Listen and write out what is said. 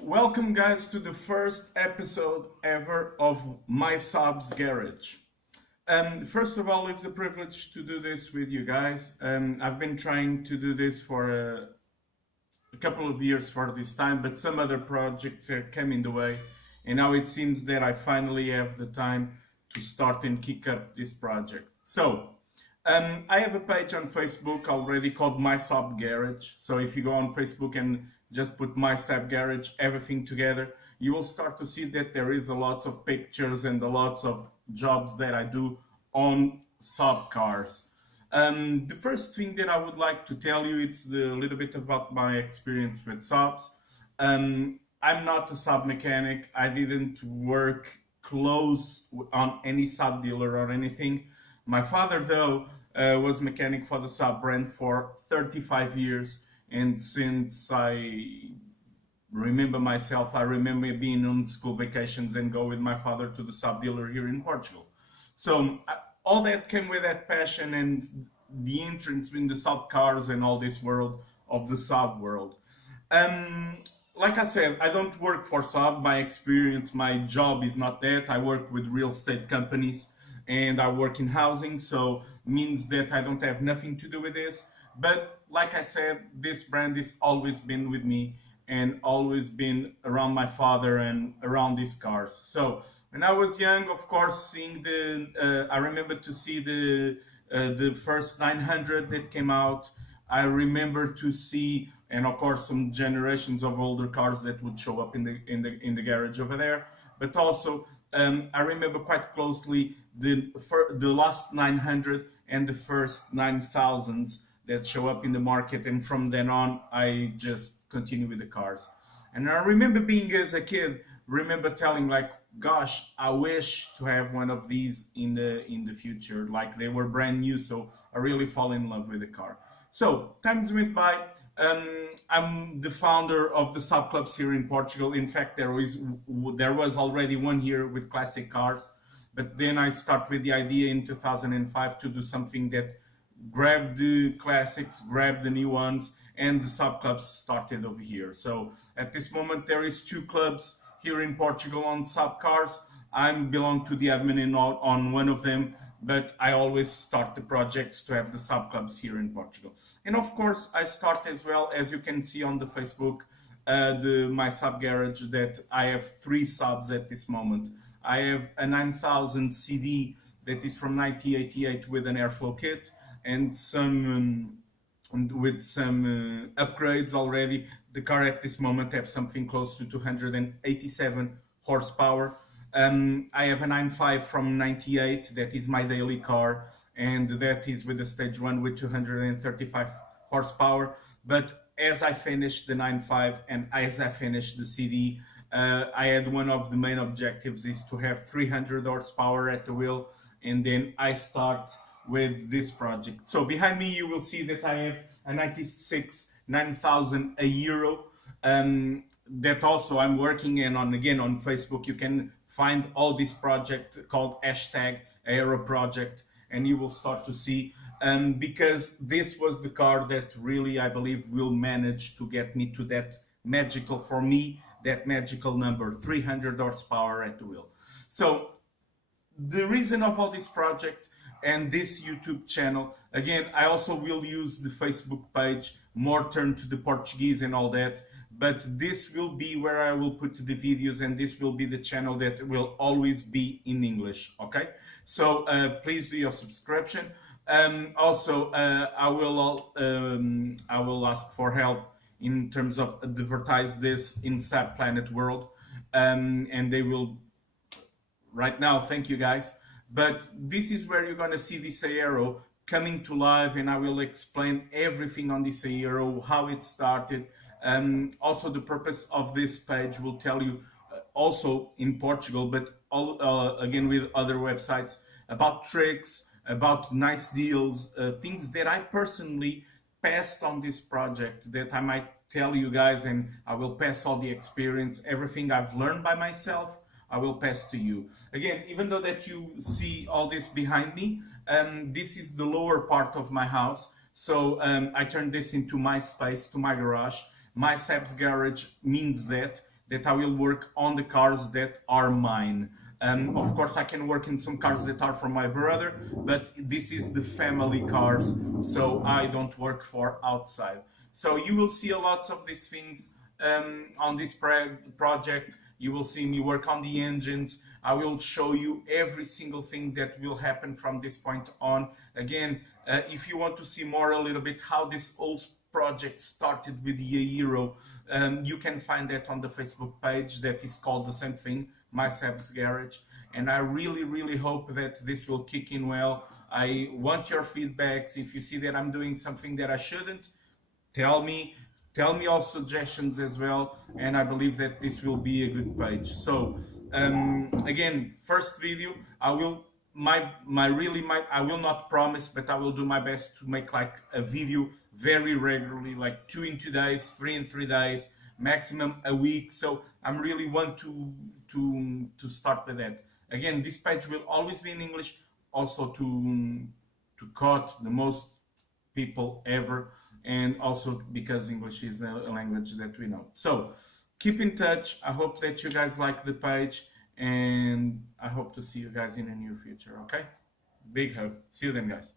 Welcome guys to the first episode ever of My Saab's Garage. First of all, it's a privilege to do this with you guys. I've been trying to do this for a couple of years for this time, but some other projects came in the way, and now it seems that I finally have the time to start and kick up this project. I have a page on Facebook already called My Saab Garage. So if you go on Facebook and just put My Saab Garage, everything together, you will start to see that there is a lots of pictures and a lots of jobs that I do on Saab cars. The first thing that I would like to tell you is a little bit about my experience with Saabs. I'm not a Saab mechanic. I didn't work close on any Saab dealer or anything. My father, though, was mechanic for the Saab brand for 35 years, and since I remember myself, I remember being on school vacations and go with my father to the Saab dealer here in Portugal. So all that came with that passion and the entrance in the Saab cars and all this world of the Saab world. Like I said, I don't work for Saab. My experience, my job is not that. I work with real estate companies and I work in housing, so means that I don't have nothing to do with this. But like I said, this brand has always been with me and always been around my father and around these cars. So when I was young, of course, seeing I remember to see the first 900 that came out. I remember to see, and of course, some generations of older cars that would show up in the garage over there. But also, I remember quite closely the last 900 and the first 9000s that show up in the market, and from then on I just continue with the cars. And I remember being as a kid, remember telling like, gosh, I wish to have one of these in the future, like they were brand new. So I really fall in love with the car. So times went by. I'm the founder of the Saab clubs here in Portugal. In fact, there was already one here with classic cars, but then I start with the idea in 2005 to do something that grabbed the classics, grabbed the new ones, and the Saab clubs started over here. So at this moment, there is two clubs here in Portugal on Saab cars. I belong to the admin on one of them, but I always start the projects to have the Saab clubs here in Portugal. And of course, I start as well, as you can see on the Facebook, my Saab garage, that I have three Saabs at this moment. I have a 9000 CD that is from 1988 with an airflow kit and with some upgrades already. The car at this moment has something close to 287 horsepower. I have a 9.5 from 98 that is my daily car, and that is with the stage 1 with 235 horsepower. But as I finished the 9.5 and as I finished the CD, I had one of the main objectives is to have 300 horsepower at the wheel, and then I start with this project. So behind me you will see that I have a 96 9000 a Euro that also I'm working on. Again, on Facebook you can find all this project called #Aero-Project, and you will start to see, because this was the car that really I believe will manage to get me to that magical, for me, that magical number, 300 horsepower at the wheel. So the reason of all this project and this YouTube channel, again, I also will use the Facebook page, more turned to the Portuguese and all that, but this will be where I will put the videos, and this will be the channel that will always be in English, okay? So please do your subscription. Also, I will ask for help in terms of advertise this in Saab Planet World, and they will right now. Thank you guys. But this is where you're going to see this Aero coming to life, and I will explain everything on this Aero, how it started. Also, the purpose of this page will tell you, also in Portugal, but again with other websites, about tricks, about nice deals, things that I personally passed on this project that I might tell you guys, and I will pass all the experience, everything I've learned by myself, I will pass to you. Again, even though that you see all this behind me, this is the lower part of my house. So I turned this into my space, to my garage. My Saab's Garage means that that I will work on the cars that are mine. Of course, I can work in some cars that are from my brother, but this is the family cars, so I don't work for outside. So you will see a lot of these things on this project. You will see me work on the engines. I will show you every single thing that will happen from this point on. Again, if you want to see more a little bit how this whole project started with the Hero, you can find that on the Facebook page that is called the same thing, My Sab's Garage. And I really hope that this will kick in well. I want your feedbacks. If you see that I'm doing something that I shouldn't, tell me all suggestions as well, and I believe that this will be a good page. So again, first video, I will I will not promise, but I will do my best to make like a video very regularly, like 2 in 2 days, 3 in 3 days, maximum a week. So I'm really want to start with that. Again, this page will always be in English, also to cut the most people ever, and also because English is the language that we know. So keep in touch. I hope that you guys like the page, and I hope to see you guys in the near future. Okay, big hug. See you then, guys.